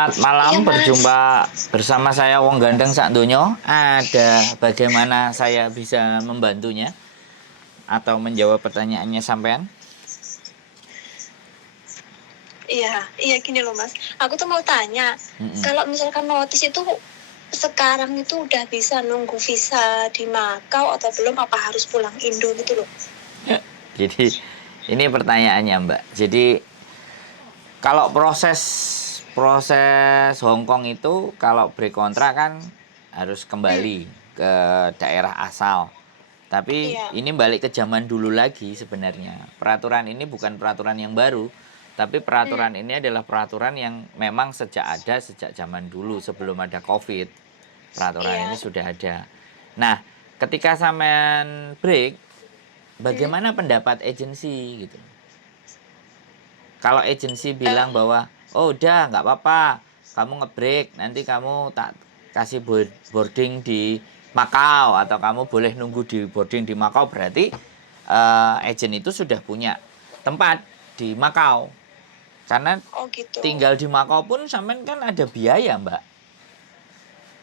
Selamat Iya, malam, Mas. berjumpa bersama saya Wong Gandeng Sak Donyo. Ada bagaimana saya bisa membantunya atau menjawab pertanyaannya sampean? Iya, iya gini loh, Mas. Aku tuh mau tanya, Mm-mm. kalau misalkan notis itu sekarang itu udah bisa nunggu visa di Makau atau belum? Apa harus pulang Indo gitu loh? Jadi ini pertanyaannya Mbak. Jadi kalau proses proses Hong Kong itu kalau break kontrak kan harus Hmm, kembali ke daerah asal. Tapi iya, ini balik ke zaman dulu lagi sebenarnya. Peraturan ini bukan peraturan yang baru, tapi hmm, peraturan ini adalah peraturan yang memang sejak zaman dulu sebelum ada Covid. Peraturan ini iya, sudah ada. Nah, ketika sampean break, hmm, bagaimana pendapat agensi gitu? Kalau agensi eh, bilang bahwa, oh udah nggak apa-apa, kamu ngebreak, nanti kamu tak kasih boarding di Makau atau kamu boleh nunggu di boarding di Makau, berarti agent itu sudah punya tempat di Makau. Karena oh gitu. tinggal di Makau pun sampean kan ada biaya, Mbak.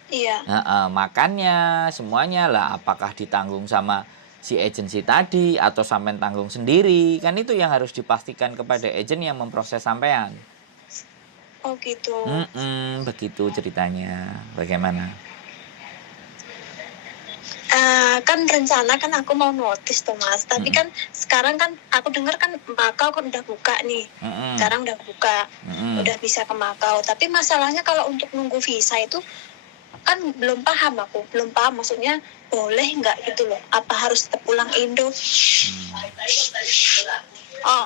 Iya, Nah, makannya semuanya lah apakah ditanggung sama si agensi tadi atau sampean tanggung sendiri, kan itu yang harus dipastikan kepada agent yang memproses sampean. oh gitu. Begitu ceritanya. Bagaimana? Kan rencana kan aku mau notis tuh, Mas. Tapi Mm-mm. kan sekarang kan aku dengar kan Makau kan udah buka nih. Mm-mm. Sekarang udah buka, Mm-mm. udah bisa ke Makau. Tapi masalahnya kalau untuk nunggu visa itu kan belum paham, aku belum paham maksudnya boleh nggak gitu loh, apa harus tetap pulang Indo. Oh,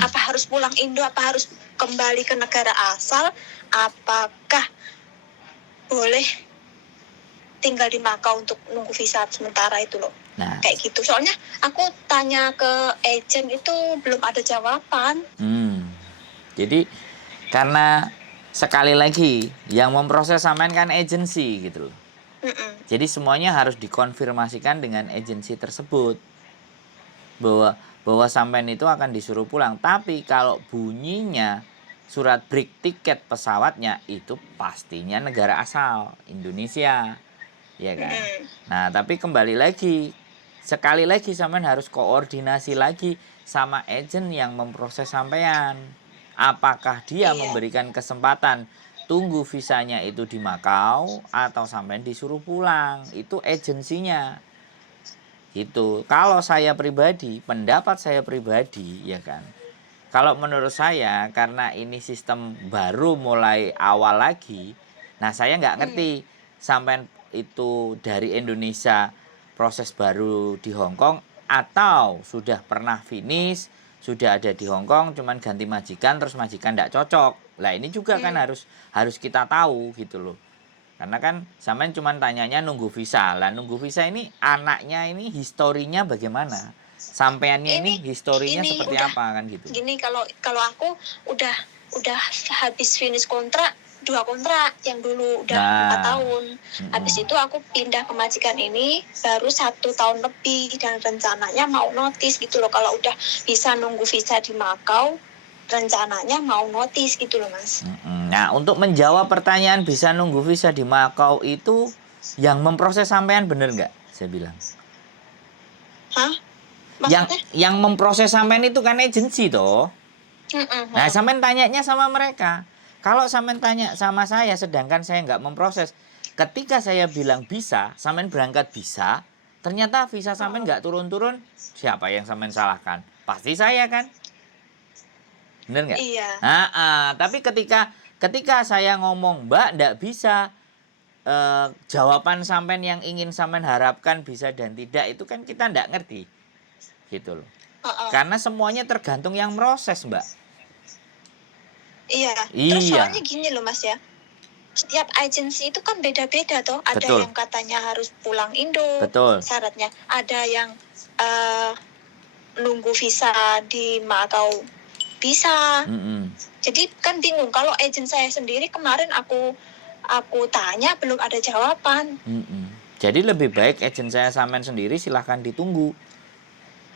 apa harus pulang Indo, apa harus kembali ke negara asal, apakah boleh tinggal di Makau untuk nunggu visa sementara itu loh, Nah, kayak gitu. Soalnya aku tanya ke agent itu belum ada jawaban. jadi karena sekali lagi yang memproses sampean kan agensi gitu loh. Mm-mm. Jadi semuanya harus dikonfirmasikan dengan agensi tersebut bahwa bahwa sampean itu akan disuruh pulang. Tapi kalau bunyinya surat break tiket pesawatnya itu pastinya negara asal, Indonesia. Ya kan? Mm-mm. Nah, tapi kembali lagi, sekali lagi sampean harus koordinasi lagi sama agent yang memproses sampean. Apakah dia Iya, memberikan kesempatan tunggu visanya itu di Makau atau sampean disuruh pulang? Itu agensinya. Gitu. Kalau saya pribadi, pendapat saya pribadi, ya kan. Kalau menurut saya, karena ini sistem baru mulai awal lagi, nah saya nggak mm. ngerti sampai itu dari Indonesia proses baru di Hong Kong atau sudah pernah finish, sudah ada di Hong Kong, cuman ganti majikan terus majikan nggak cocok. Lah ini juga kan Mm. harus harus kita tahu gitu loh. Karena kan sampean cuma tanyanya nunggu visa. Lah nunggu visa ini anaknya ini historinya bagaimana? Sampeannya ini ini historinya ini seperti udah apa kan gitu. gini, kalau kalau aku udah udah habis finish kontrak, 2 kontrak yang dulu udah 4 Nah, tahun. Habis itu aku pindah ke majikan ini baru 1 tahun lebih, dan rencananya mau notis gitu loh, kalau udah bisa nunggu visa di Makau rencananya mau notis gitu loh, Mas. nah untuk menjawab pertanyaan bisa nunggu visa di Makau itu yang memproses sampean bener nggak? Saya bilang. Hah, Yang maksudnya? yang memproses sampean itu kan agensi toh. Nah, Mm-mm. sampean tanyanya sama mereka. Kalau sampean tanya sama saya sedangkan saya nggak memproses, ketika saya bilang bisa, sampean berangkat bisa, ternyata visa sampean nggak turun-turun, siapa yang sampean salahkan? Pasti saya kan? Bener nggak? Iya, Tapi ketika saya ngomong, Mbak nggak bisa, jawaban sampean yang ingin sampean harapkan bisa dan tidak itu kan kita nggak ngerti, gitu loh. uh-uh. Karena semuanya tergantung yang proses, Mbak. Iya. Terus soalnya Iya, gini loh, Mas ya, setiap agensi itu kan beda-beda toh. Ada betul, yang katanya harus pulang Indo betul. syaratnya, ada yang uh, nunggu visa di Makau bisa. Mm-mm. Jadi kan bingung. Kalau agent saya sendiri kemarin aku tanya belum ada jawaban. Mm-mm. Jadi lebih baik agent saya sampean sendiri silahkan ditunggu.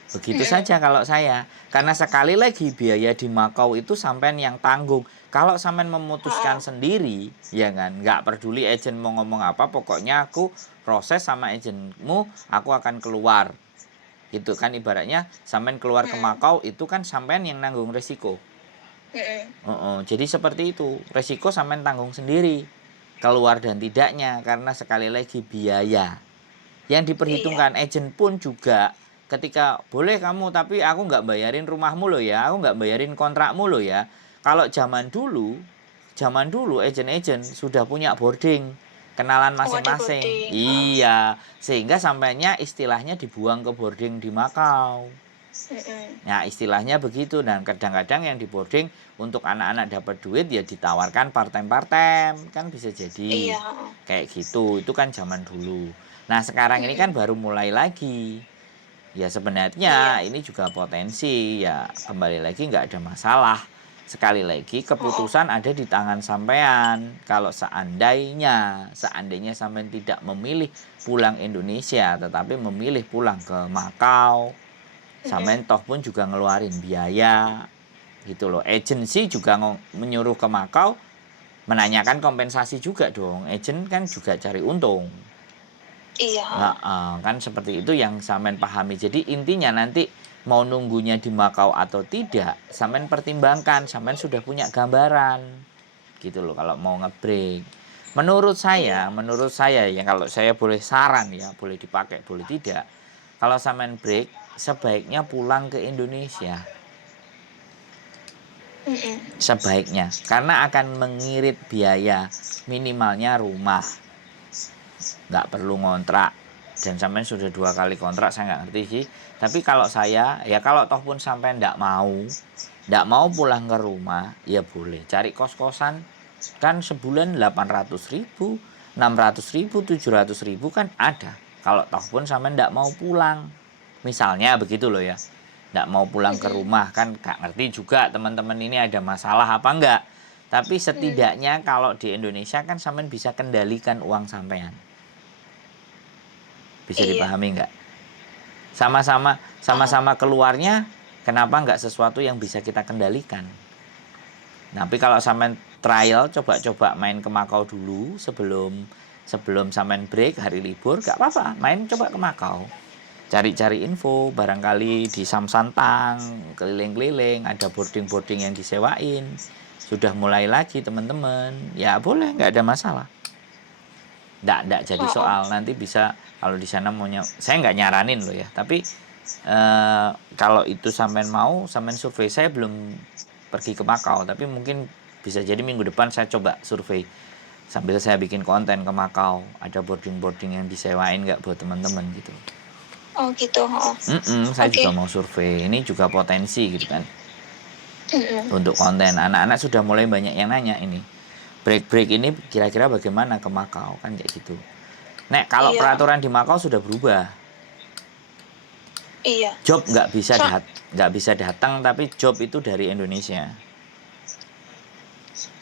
Begitu saja kalau saya. Karena sekali lagi biaya di Makau itu sampean yang tanggung. Kalau sampean memutuskan sendiri, ya kan, nggak peduli agent mau ngomong apa, pokoknya aku proses sama agentmu, aku akan keluar. Gitu kan ibaratnya sampean keluar ke Makau itu kan sampean yang nanggung resiko. Jadi seperti itu, resiko sampean tanggung sendiri. Keluar dan tidaknya karena sekali lagi biaya. Yang diperhitungkan agent pun juga ketika boleh kamu tapi aku nggak bayarin rumahmu loh ya, aku nggak bayarin kontrakmu loh ya. Kalau zaman dulu agent-agent sudah punya boarding, kenalan masing-masing. Iya, sehingga sampainya istilahnya dibuang ke boarding di Makau. Nah istilahnya begitu, dan kadang-kadang yang di boarding untuk anak-anak dapat duit ya ditawarkan part-time kan bisa jadi kayak gitu, itu kan zaman dulu. Nah sekarang ini kan baru mulai lagi ya, sebenarnya ini juga potensi ya, kembali lagi nggak ada masalah. Sekali lagi keputusan ada di tangan sampean. Kalau seandainya sampean tidak memilih pulang Indonesia tetapi memilih pulang ke Makau, sampean toh pun juga ngeluarin biaya gitu loh. Agensi juga menyuruh ke Makau, menanyakan kompensasi juga dong. Agent kan juga cari untung. Iya. Kan seperti itu yang sampean pahami. Jadi intinya nanti mau nunggunya di Makau atau tidak, sampean pertimbangkan, sampean sudah punya gambaran gitu loh kalau mau ngebreak. Menurut saya ya, kalau saya boleh saran ya, boleh dipakai boleh tidak, kalau sampean break sebaiknya pulang ke Indonesia. Sebaiknya, karena akan mengirit biaya, minimalnya rumah, nggak perlu ngontrak. Dan sampai sudah 2 kali kontrak, saya nggak ngerti sih. Tapi kalau saya, ya kalau toh pun sampai nggak mau pulang ke rumah, ya boleh cari kos-kosan. Kan sebulan 800.000, 600.000, 700.000 kan ada. Kalau toh pun sampai nggak mau pulang, misalnya begitu loh ya, nggak mau pulang ke rumah, kan nggak ngerti juga teman-teman ini ada masalah apa enggak. Tapi setidaknya kalau di Indonesia kan sampean bisa kendalikan uang sampean. Bisa dipahami nggak? Sama-sama keluarnya, kenapa nggak sesuatu yang bisa kita kendalikan? Tapi kalau sampean trial, coba-coba main ke Makau dulu sebelum sampean break hari libur, nggak apa-apa, main coba ke Makau. Cari-cari info, barangkali di Samsantang, keliling-keliling, ada boarding-boarding yang disewain. Sudah mulai lagi teman-teman, ya boleh, nggak ada masalah. Nggak jadi soal, nanti bisa kalau di sana maunya, saya nggak nyaranin loh ya, tapi kalau itu sampean mau, sampean survei, saya belum pergi ke Makau, tapi mungkin bisa jadi minggu depan saya coba survei sambil saya bikin konten ke Makau, ada boarding-boarding yang disewain nggak buat teman-teman gitu. Oh gitu. Saya juga mau survei, ini juga potensi gitu kan. Untuk konten, anak-anak sudah mulai banyak yang nanya ini, break ini kira-kira bagaimana ke Makau, kan kayak gitu. Nek kalau peraturan di Makau sudah berubah. Iya. Job nggak bisa datang, tapi job itu dari Indonesia.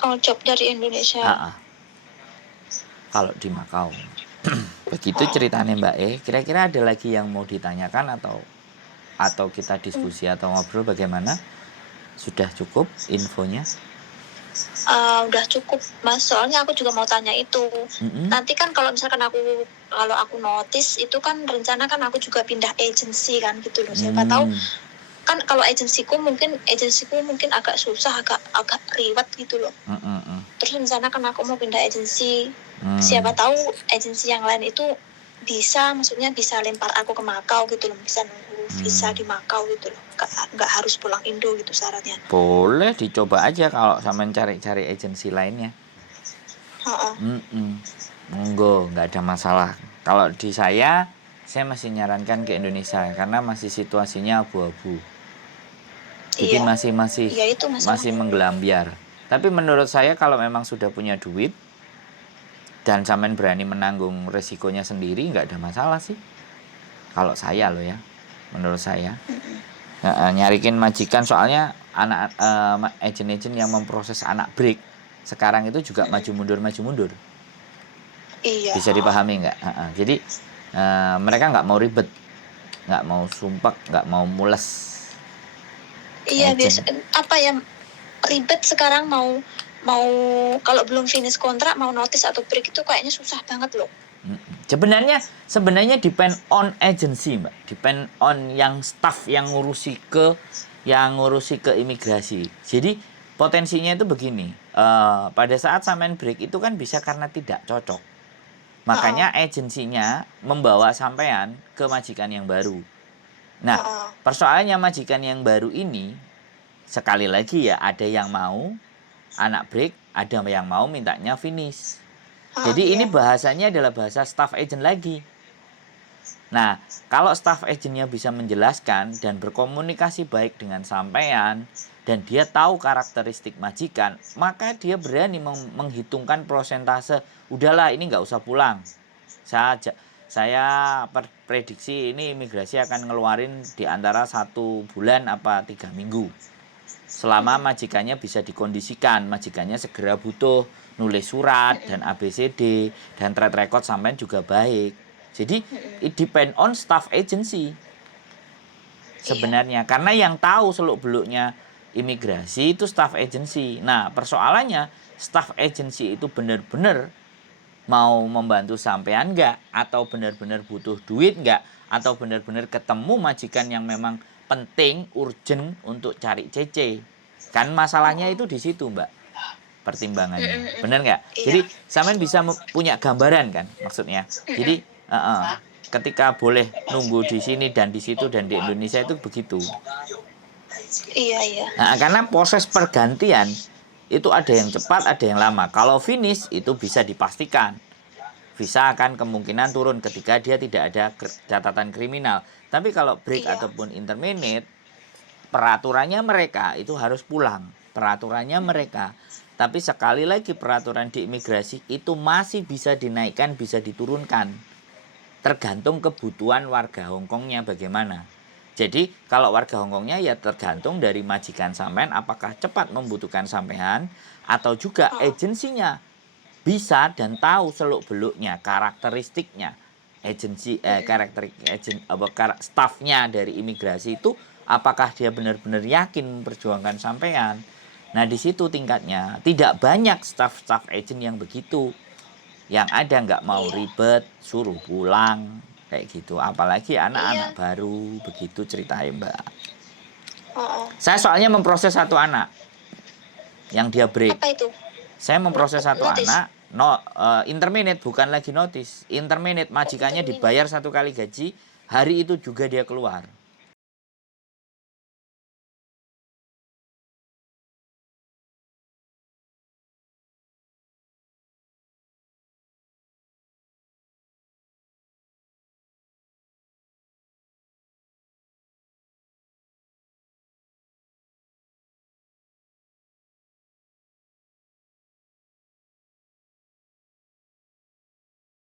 Oh, job dari Indonesia. Kalau di Makau. Begitu ceritanya Mbak E. Kira-kira ada lagi yang mau ditanyakan atau kita diskusi atau ngobrol bagaimana? Sudah cukup infonya? Udah cukup Mas, soalnya aku juga mau tanya itu. Nanti kan kalau misalkan aku notice itu kan rencana kan aku juga pindah agensi kan gitu loh. Siapa tahu kan kalau agensiku mungkin agak susah, agak ribet gitu loh. Terus rencana kan aku mau pindah agensi. Siapa tahu agensi yang lain itu bisa lempar aku ke Makau gitu loh, bisa nunggu visa di Makau gitu loh, nggak harus pulang Indo gitu syaratnya. Boleh dicoba aja kalau sampean cari agensi lainnya. Monggo, nggak ada masalah. Kalau di saya masih nyarankan ke Indonesia karena masih situasinya abu-abu. Jadi masih menggelambiar. Tapi menurut saya kalau memang sudah punya duit dan sampean berani menanggung resikonya sendiri, nggak ada masalah sih. Kalau saya loh ya, menurut saya. Nyarikin majikan, soalnya agent-agent yang memproses anak break sekarang itu juga maju mundur. Iya. Bisa dipahami nggak? Jadi mereka nggak mau ribet. nggak mau sumpek, nggak mau mules. Iya, Agent. biasa apa ya, ribet sekarang mau mau kalau belum finish kontrak mau notice atau break itu kayaknya susah banget loh. Sebenarnya depend on agency, Mbak. Depend on yang staff yang ngurusi ke imigrasi. Jadi potensinya itu begini. Pada saat sampean break itu kan bisa karena tidak cocok. Makanya agensinya membawa sampean ke majikan yang baru. Nah, persoalannya majikan yang baru ini sekali lagi ya, ada yang mau anak break, ada yang mau mintanya finish. Jadi ini bahasanya adalah bahasa staff agent lagi. Nah, kalau staff agentnya bisa menjelaskan dan berkomunikasi baik dengan sampean dan dia tahu karakteristik majikan, maka dia berani menghitungkan prosentase. Udahlah, ini nggak usah pulang. Saya prediksi ini imigrasi akan ngeluarin di antara 1 bulan apa 3 minggu. Selama majikannya bisa dikondisikan, majikannya segera butuh nulis surat dan ABCD dan track record sampean juga baik. Jadi it depend on staff agency sebenarnya, karena yang tahu seluk-beluknya imigrasi itu staff agency. Nah, persoalannya staff agency itu benar-benar mau membantu sampean enggak, atau benar-benar butuh duit enggak, atau benar-benar ketemu majikan yang memang penting, urgent untuk cari CC. Kan masalahnya itu di situ, Mbak, pertimbangannya. Benar nggak? Jadi sampean bisa punya gambaran kan maksudnya. Jadi ketika boleh nunggu di sini dan di situ dan di Indonesia itu begitu. Iya. Nah, karena proses pergantian itu ada yang cepat, ada yang lama. Kalau finish itu bisa dipastikan visa akan kemungkinan turun ketika dia tidak ada catatan kriminal. Tapi kalau break ataupun intermediate, peraturannya mereka itu harus pulang. Peraturannya mereka. Tapi sekali lagi peraturan di imigrasi itu masih bisa dinaikkan, bisa diturunkan. Tergantung kebutuhan warga Hongkongnya bagaimana. Jadi kalau warga Hongkongnya ya tergantung dari majikan sampean apakah cepat membutuhkan sampean, atau juga agensinya bisa dan tahu seluk-beluknya, karakteristiknya staffnya dari imigrasi itu apakah dia benar-benar yakin memperjuangkan sampean. Nah, di situ tingkatnya. Tidak banyak staff agent yang begitu. Yang ada nggak mau ribet, suruh pulang kayak gitu. Apalagi anak-anak baru, begitu ceritanya, Mbak. Saya soalnya memproses 1 anak yang dia break. Apa itu? Saya memproses 1 anak, intermediate, bukan lagi notice. Intermediate, majikannya dibayar 1 kali gaji, hari itu juga dia keluar.